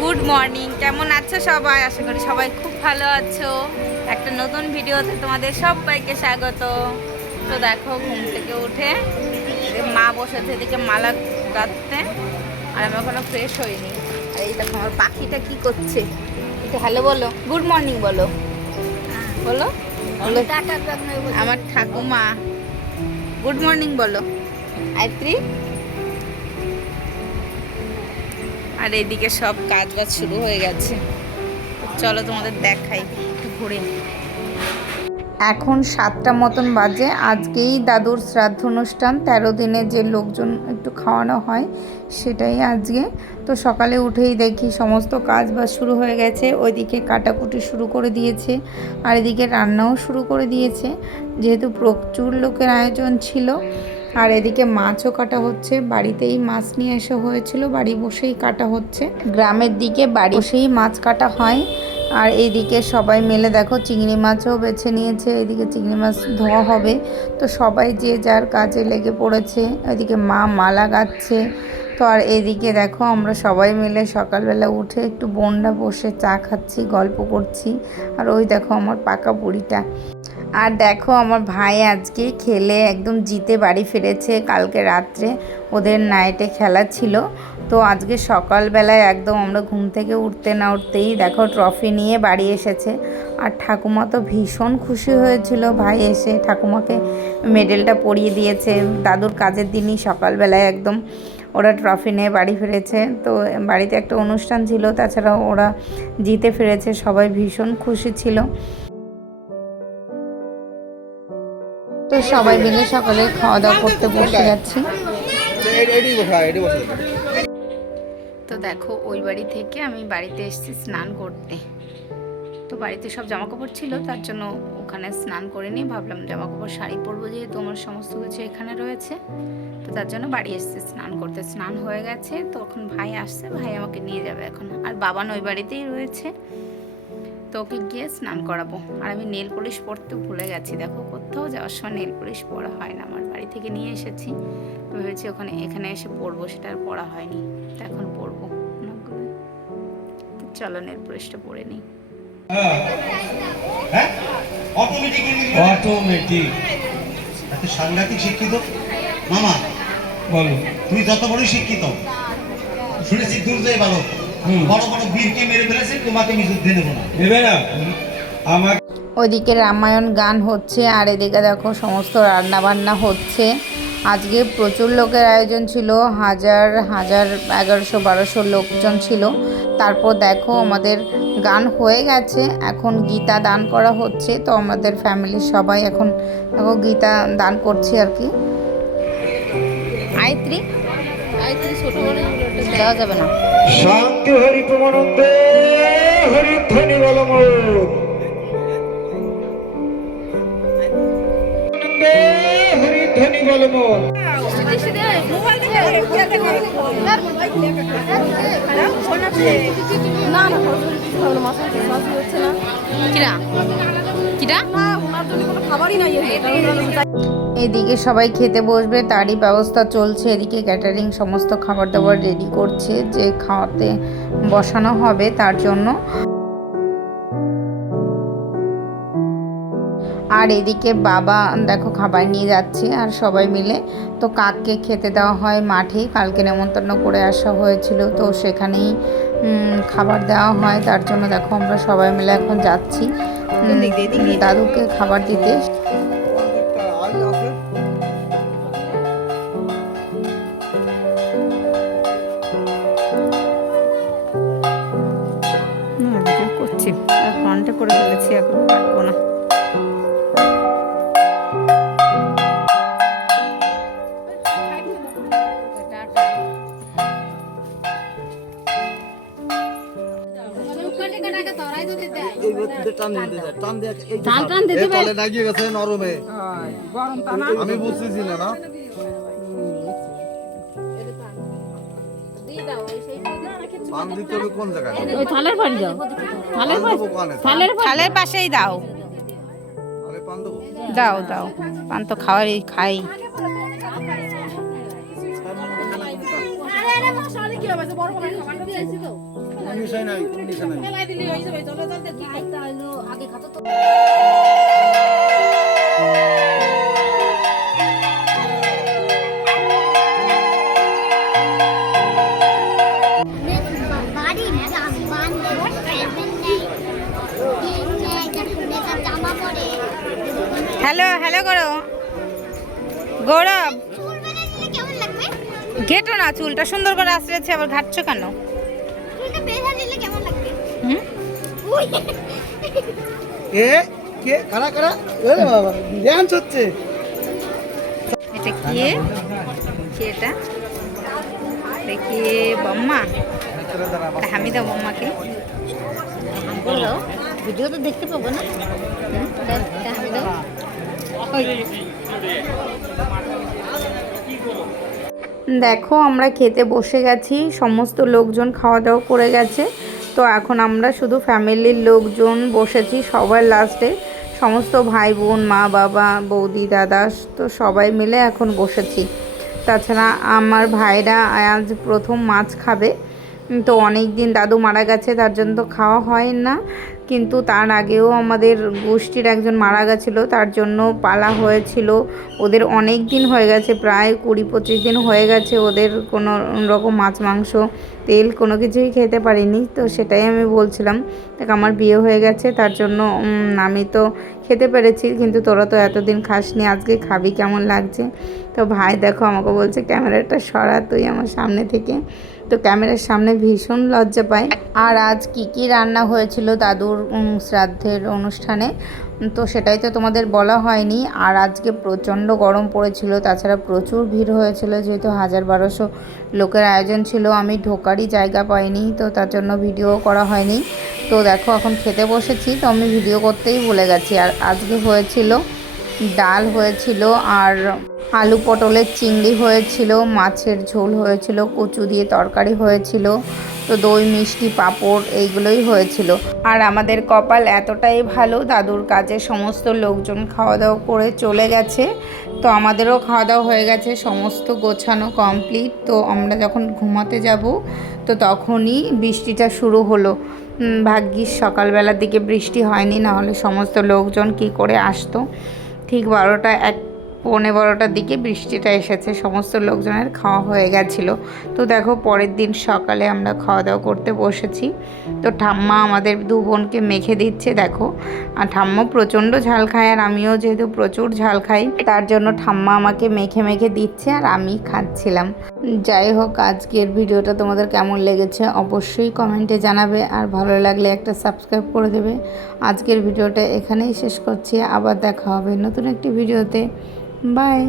Good morning কেমন আছো সবাই? আশা করি সবাই খুব ভালো আছো। একটা নতুন ভিডিওতে তোমাদের সবাইকে স্বাগত। তো দেখো ঘুম থেকে উঠে মা বসেছে এদিকে মালা গাঁথতে আর আমি এখনও ফ্রেশ হইনি। আর এই দেখো আমার পাখিটা কি করছে? একটু হ্যালো বলো। গুড মর্নিং বলো। বলো। বলো আমার ঠাকুমা। গুড মর্নিং বলো। আয়ত্রী আর এদিকে সব কাজ বাজ শুরু হয়ে গেছে। চলো তোমাদের দেখাই, একটু ঘুরে এখন সাতটা মতন বাজে। আজকেই দাদুর শ্রাদ্ধ অনুষ্ঠান। তেরো দিনে যে লোকজন একটু খাওয়ানো হয়, সেটাই আজকে। তো সকালে উঠেই দেখি সমস্ত কাজ বাজ শুরু হয়ে গেছে। ওইদিকে কাটাকুটি শুরু করে দিয়েছে আর এদিকে রান্নাও শুরু করে দিয়েছে। যেহেতু প্রচুর লোকের আয়োজন ছিল আর এদিকে মাছও কাটা হচ্ছে। বাড়িতেই মাছ নিয়ে এসে হয়েছিল, বাড়ি বসেই কাটা হচ্ছে। গ্রামের দিকে বাড়ি বসেই মাছ কাটা হয়। আর এইদিকে সবাই মিলে দেখো চিংড়ি মাছও বেছে নিয়েছে এদিকে চিংড়ি মাছ ধোয়া হবে। তো সবাই যে যার কাজে লেগে পড়েছে, এদিকে মা মালা গাচ্ছে। তো আর এদিকে দেখো আমরা সবাই মিলে সকালবেলা উঠে একটু বন্ডা বসে চা খাচ্ছি, গল্প করছি। আর ওই দেখো আমার পাকা বুড়িটা। আর দেখো আমার ভাই আজকে খেলে একদম জিতে বাড়ি ফিরেছে কালকে রাত্রে, ওদের নাইটে খেলা ছিল। তো আজকে সকালবেলায় একদম আমরা ঘুম থেকে উঠতে না উঠতেই দেখো ট্রফি নিয়ে বাড়ি এসেছে। আর ঠাকুমা তো ভীষণ খুশি হয়েছিল ভাই এসে ঠাকুমাকে মেডেলটা পরিয়ে দিয়েছে। দাদুর কাজের দিনই সকালবেলায় একদম ওরা ট্রফি নিয়ে বাড়ি ফিরেছে। তো বাড়িতে একটা অনুষ্ঠান ছিল তাছাড়া ওরা জিতে ফিরেছে, সবাই ভীষণ খুশি ছিল। তো সবাই মিলে সকালে খাওয়া দাওয়া করতে বসে যাচ্ছি। তো দেখো, ওই বাড়ি থেকে আমি বাড়িতে এসেছি স্নান করতে। তো বাড়িতে সব জামা কাপড় ছিল, তার জন্য ওখানে স্নান করে নিয়ে ভাবলাম জামা কাপড় শাড়ি পরবো যেহেতু আমার সমস্ত কিছু এখানে রয়েছে। তো তার জন্য বাড়ি এসেছি স্নান করতে। স্নান হয়ে গেছে, তো তখন ভাই আসছে, ভাই আমাকে নিয়ে যাবে এখন। আর বাবা ওই বাড়িতেই রয়েছে। তো ওকে গিয়ে স্নান করাবো। আর আমি নেল পলিশ পরতে ভুলে গেছি, দেখো। কোথাও যাওয়ার সময় নেল পলিশ পরা হয় না। আমার বাড়ি থেকে নিয়ে এসেছি। ভেবেছি ওখানে এখানে এসে পরবো সেটা আর পরা হয়নি। তো এখন পরবো। চলো নেল পলিশটা পরে নিই। হ্যাঁ। অটোমেটিক অটোমেটিক এত সাংঘাতিক শিক্ষিত। মামা বলো। তুমি যত বড় শিক্ষিত শুনেছি দুর্জয় বালক। বড় বড় বীরকে মেরে ফেলেছে তোমাকে আমি যুদ্ধে নেব না। নেবে না। আমার ওইদিকে রামায়ণ গান হচ্ছে আর এদিকে দেখো সমস্ত রান্না বান্না হচ্ছে। আজকে প্রচুর লোকের আয়োজন ছিল হাজার হাজার এগারোশো বারোশো লোকজন ছিল। তারপর দেখো আমাদের গান হয়ে গেছে এখন গীতা দান করা হচ্ছে। তো আমাদের ফ্যামিলির সবাই এখন দেখো গীতা দান করছি আর কি। আয়ত্রী দেওয়া যাবে না। শান্তি হরি প্রমানন্দে হরি ধ্বনি বলম এদিকে সবাই খেতে বসবে তারই ব্যবস্থা চলছে। এদিকে ক্যাটারিং সমস্ত খাবার দাবার রেডি করছে যে খাওয়াতে বসানো হবে তার জন্য। আর এদিকে বাবা দেখো খাবার নিয়ে যাচ্ছে আর সবাই মিলে। তো কাককে খেতে দেওয়া হয় মাঠে। কালকে নেমন্তন্ন করে আসা হয়েছিল। তো সেখানেই খাবার দেওয়া হয়। তার জন্য দেখো আমরা সবাই মিলে এখন যাচ্ছি। দাদুকে খাবার দিতে। করছি। করে ফেলেছি এখন পারব না। আমি বুঝতেছি না না? পান দিতে হবে কোন জায়গায়? ওই থালের পানি দাও। থালের পান পানি দেবো কানে? থালের থালের পাশেই দাও। পান দাও দাও। পান তো খাওয়ারই খাই। বড় নাই আগে খাতো তো। হ্যালো হ্যালো করো গৌরব। ঘেটো না চুলটা সুন্দর করে আসলেছে আবার ঘাটছো কেন? এ কে? কারা কারা? ওরে বাবা ড্যান্স হচ্ছে। এটা কি? কি এটা? দেখি বম্মা? এটা হামিদা বম্মাকে। বলো ভিডিও তো দেখতে পাবো না? হামিদা দেখো আমরা খেতে বসে গেছি সমস্ত লোকজন খাওয়া দাওয়া করে গেছে। তো এখন আমরা শুধু ফ্যামিলির লোকজন বসেছি, সবার লাস্টে সমস্ত ভাই বোন মা, বাবা, বৌদি, দাদা, তো সবাই মিলে এখন বসেছি। তাছাড়া আমার ভাইরা আজ প্রথম মাছ খাবে। তো অনেক দিন দাদু মারা গেছে, তার জন্য তো খাওয়া হয় না। কিন্তু তার আগেও আমাদের গোষ্ঠীর একজন মারা গেছিল, তার জন্য পালা হয়েছিল। ওদের অনেক দিন হয়ে গেছে, প্রায় কুড়ি পঁচিশ দিন হয়ে গেছে ওদের কোনো রকম মাছ, মাংস, তেল কোনো কিছুই খেতে পারিনি। তো সেটাই আমি বলছিলাম, দেখ আমার বিয়ে হয়ে গেছে, তার জন্য আমি তো খেতে পেরেছি, কিন্তু তোরা তো এতদিন খাসনি, আজকে খাবি কেমন লাগছে? তো ভাই দেখো আমাকে বলছে, ক্যামেরাটা সরা, তুই আমার সামনে থেকে। তো ক্যামেরার সামনে ভীষণ লজ্জা পায়। আর আজ কি কি রান্না হয়েছিল দাদুর শ্রাদ্ধের অনুষ্ঠানে? তো সেটাই তো তোমাদের বলা হয়নি। আর আজকে প্রচণ্ড গরম পড়েছিল, তাছাড়া প্রচুর ভিড় হয়েছিল, যেহেতু হাজার বারোশো লোকের আয়োজন ছিল। আমি ঢোকারই জায়গা পাইনি, তো তার জন্য ভিডিও করা হয়নি। তো দেখো, এখন খেতে বসেছি, তো আমি ভিডিও করতেই ভুলে গেছি। আর আজকে হয়েছিল, ডাল হয়েছিল আর আলু পটলের চিংড়ি হয়েছিল, মাছের ঝোল হয়েছিল, কচু দিয়ে তরকারি হয়েছিল, তো দই, মিষ্টি, পাঁপড় এইগুলোই হয়েছিল। আর আমাদের কপাল এতটাই ভালো, দাদুর কাজে সমস্ত লোকজন খাওয়া দাওয়া করে চলে গেছে, তো আমাদেরও খাওয়া দাওয়া হয়ে গেছে, সমস্ত গোছানো কমপ্লিট তো আমরা যখন ঘুমাতে যাব, তো তখনই বৃষ্টিটা শুরু হলো। ভাগ্যিস সকালবেলার দিকে বৃষ্টি হয়নি, নাহলে সমস্ত লোকজন কি করে আসতো? ঠিক বারোটা এক পৌনে বারোটার দিকে বৃষ্টিটা এসেছে, সমস্ত লোকজনের খাওয়া হয়ে গেছিল। তো দেখো, পরের দিন সকালে আমরা খাওয়া দাওয়া করতে বসেছি। তো ঠাম্মা আমাদের দু বোনকে মেখে দিচ্ছে, দেখো। আর ঠাম্মা প্রচণ্ড ঝাল খায়, আর আমিও যেহেতু প্রচুর ঝাল খাই, তার জন্য ঠাম্মা আমাকে মেখে মেখে দিচ্ছে, আর আমি খাচ্ছিলাম। যাই হোক আজকের ভিডিওটা তোমাদের কেমন লেগেছে অবশ্যই কমেন্টে জানাবে আর ভালো লাগলে একটা সাবস্ক্রাইব করে দেবে। আজকের ভিডিওটা এখানেই শেষ করছি, আবার দেখা হবে নতুন একটি ভিডিওতে। বাই।